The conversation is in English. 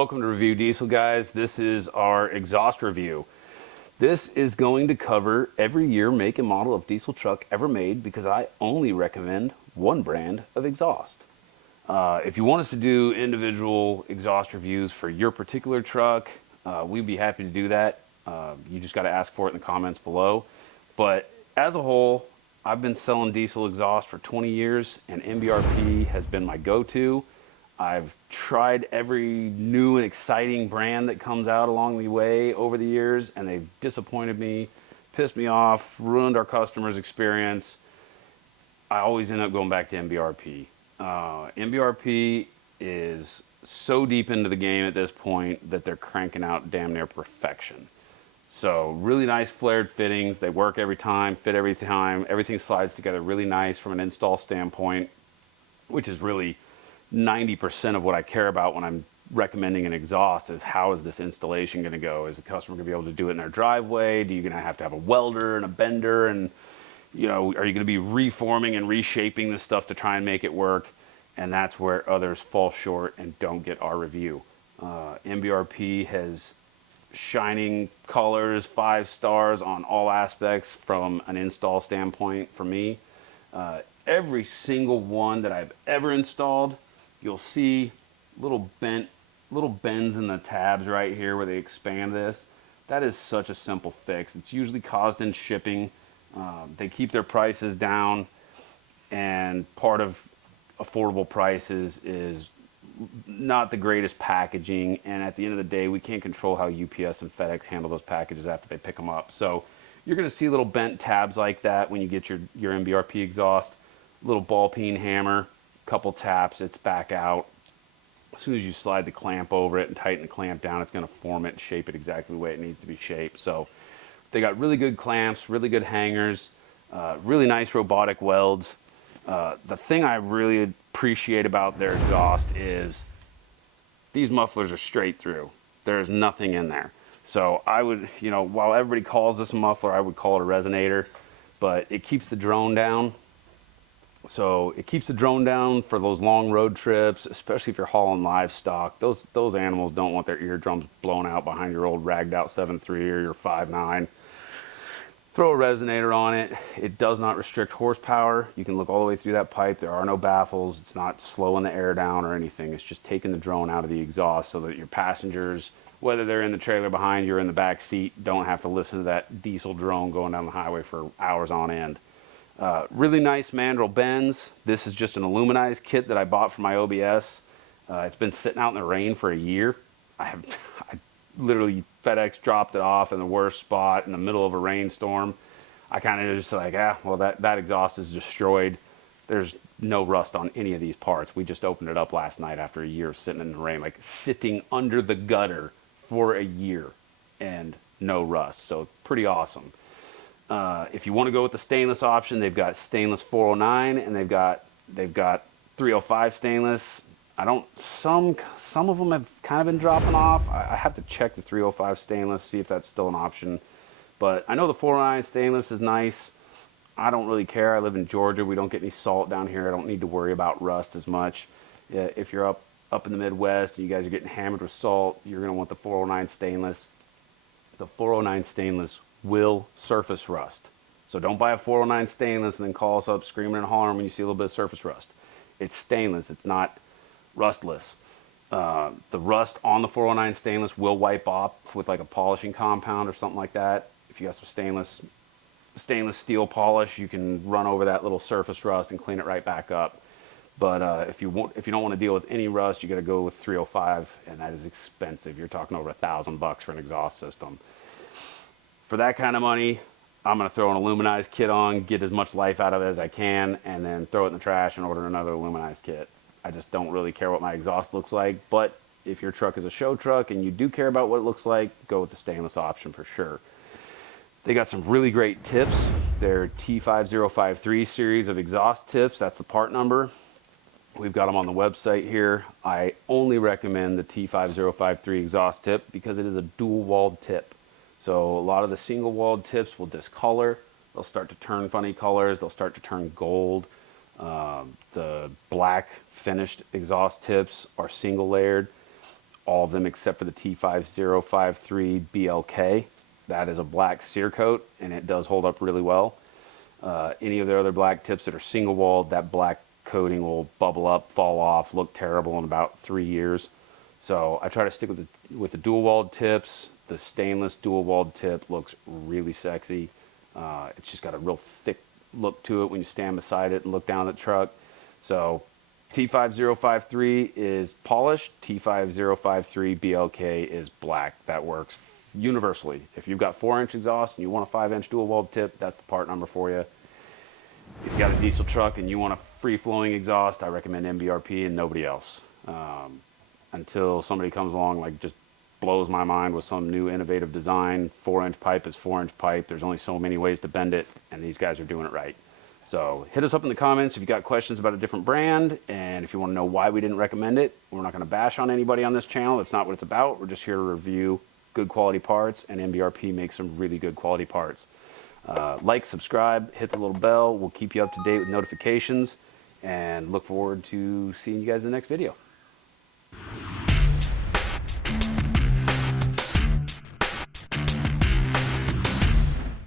Welcome to Review Diesel, guys. This is our exhaust review. This is going to cover every year, make, and model of diesel truck ever made because I only recommend one brand of exhaust. If you want us to do individual exhaust reviews for your particular truck, we'd be happy to do that. You just got to ask for it in the comments below. But as a whole, I've been selling diesel exhaust for 20 years, and MBRP has been my go-to. I've tried every new and exciting brand that comes out along the way over the years, and they've disappointed me, pissed me off, ruined our customers' experience. I always end up going back to MBRP. MBRP is so deep into the game at this point that they're cranking out damn near perfection. So really nice flared fittings. They work every time, fit every time. Everything slides together really nice from an install standpoint, which is really 90% of what I care about when I'm recommending an exhaust is how is this installation going to go? Is the customer going to be able to do it in their driveway? Do you going to have a welder and a bender? And, you know, are you going to be reforming and reshaping this stuff to try and make it work? And that's where others fall short and don't get our review. MBRP has shining colors, 5 stars on all aspects from an install standpoint for me. Every single one that I've ever installed, you'll see little bends in the tabs right here where they expand this. That is such a simple fix. It's usually caused in shipping. They keep their prices down, and part of affordable prices is not the greatest packaging, and at the end of the day, we can't control how UPS and FedEx handle those packages after they pick them up. So you're going to see little bent tabs like that when you get your MBRP exhaust. Little ball peen hammer, couple taps, it's back out. As soon as you slide the clamp over it and tighten the clamp down, it's going to form it and shape it exactly the way it needs to be shaped. So they got really good clamps, really good hangers, really nice robotic welds. The thing I really appreciate about their exhaust is these mufflers are straight through. There's nothing in there. So I would, you know, while everybody calls this a muffler, I would call it a resonator, but it keeps the drone down. So it keeps the drone down for those long road trips, especially if you're hauling livestock. Those animals don't want their eardrums blown out behind your old ragged out 7.3 or your 5.9. Throw a resonator on it. It does not restrict horsepower. You can look all the way through that pipe. There are no baffles. It's not slowing the air down or anything. It's just taking the drone out of the exhaust so that your passengers, whether they're in the trailer behind you or in the back seat, don't have to listen to that diesel drone going down the highway for hours on end. Really nice mandrel bends. This is just an aluminized kit that I bought for my OBS. It's been sitting out in the rain for a year. I literally FedEx dropped it off in the worst spot in the middle of a rainstorm. I kind of just like, well, that exhaust is destroyed. There's no rust on any of these parts. We just opened it up last night after a year sitting in the rain, like sitting under the gutter for a year and no rust. So pretty awesome. If you want to go with the stainless option, they've got stainless 409 and they've got 305 stainless. Some of them have kind of been dropping off. I have to check the 305 stainless, see if that's still an option. But I know the 409 stainless is nice. I don't really care. I live in Georgia. We don't get any salt down here. I don't need to worry about rust as much. If you're up in the Midwest and you guys are getting hammered with salt, you're going to want the 409 stainless. The 409 stainless will surface rust. So don't buy a 409 stainless and then call us up screaming and hollering when you see a little bit of surface rust. It's stainless. It's not rustless. The rust on the 409 stainless will wipe off with like a polishing compound or something like that. If you got some stainless steel polish, you can run over that little surface rust and clean it right back up. But if you don't want to deal with any rust, you got to go with 305, and that is expensive. You're talking over $1,000 for an exhaust system. For that kind of money, I'm going to throw an aluminized kit on, get as much life out of it as I can, and then throw it in the trash and order another aluminized kit. I just don't really care what my exhaust looks like, but if your truck is a show truck and you do care about what it looks like, go with the stainless option for sure. They got some really great tips. Their T5053 series of exhaust tips, that's the part number. We've got them on the website here. I only recommend the T5053 exhaust tip because it is a dual-walled tip. So a lot of the single-walled tips will discolor. They'll start to turn funny colors. They'll start to turn gold. The black finished exhaust tips are single layered. all of them except for the T5053 BLK. That is a black clear coat, and it does hold up really well. Any of the other black tips that are single walled, that black coating will bubble up, fall off, look terrible in about 3 years. So I try to stick with the dual walled tips. The stainless dual walled tip looks really sexy. It's just got a real thick look to it when you stand beside it and look down at the truck. So T5053 is polished, T5053 BLK is black. That works universally. If you've got 4-inch exhaust and you want a 5-inch dual walled tip, that's the part number for you. If you got a diesel truck and you want a free-flowing exhaust, I recommend MBRP and nobody else. Until somebody comes along, like, just blows my mind with some new innovative design. 4-inch pipe is 4-inch pipe. There's only so many ways to bend it, and these guys are doing it right. So hit us up in the comments if you got questions about a different brand, and if you want to know why we didn't recommend it. We're not going to bash on anybody on this channel. That's not what it's about. We're just here to review good quality parts, and MBRP makes some really good quality parts. Like, subscribe, hit the little bell. We'll keep you up to date with notifications, and look forward to seeing you guys in the next video.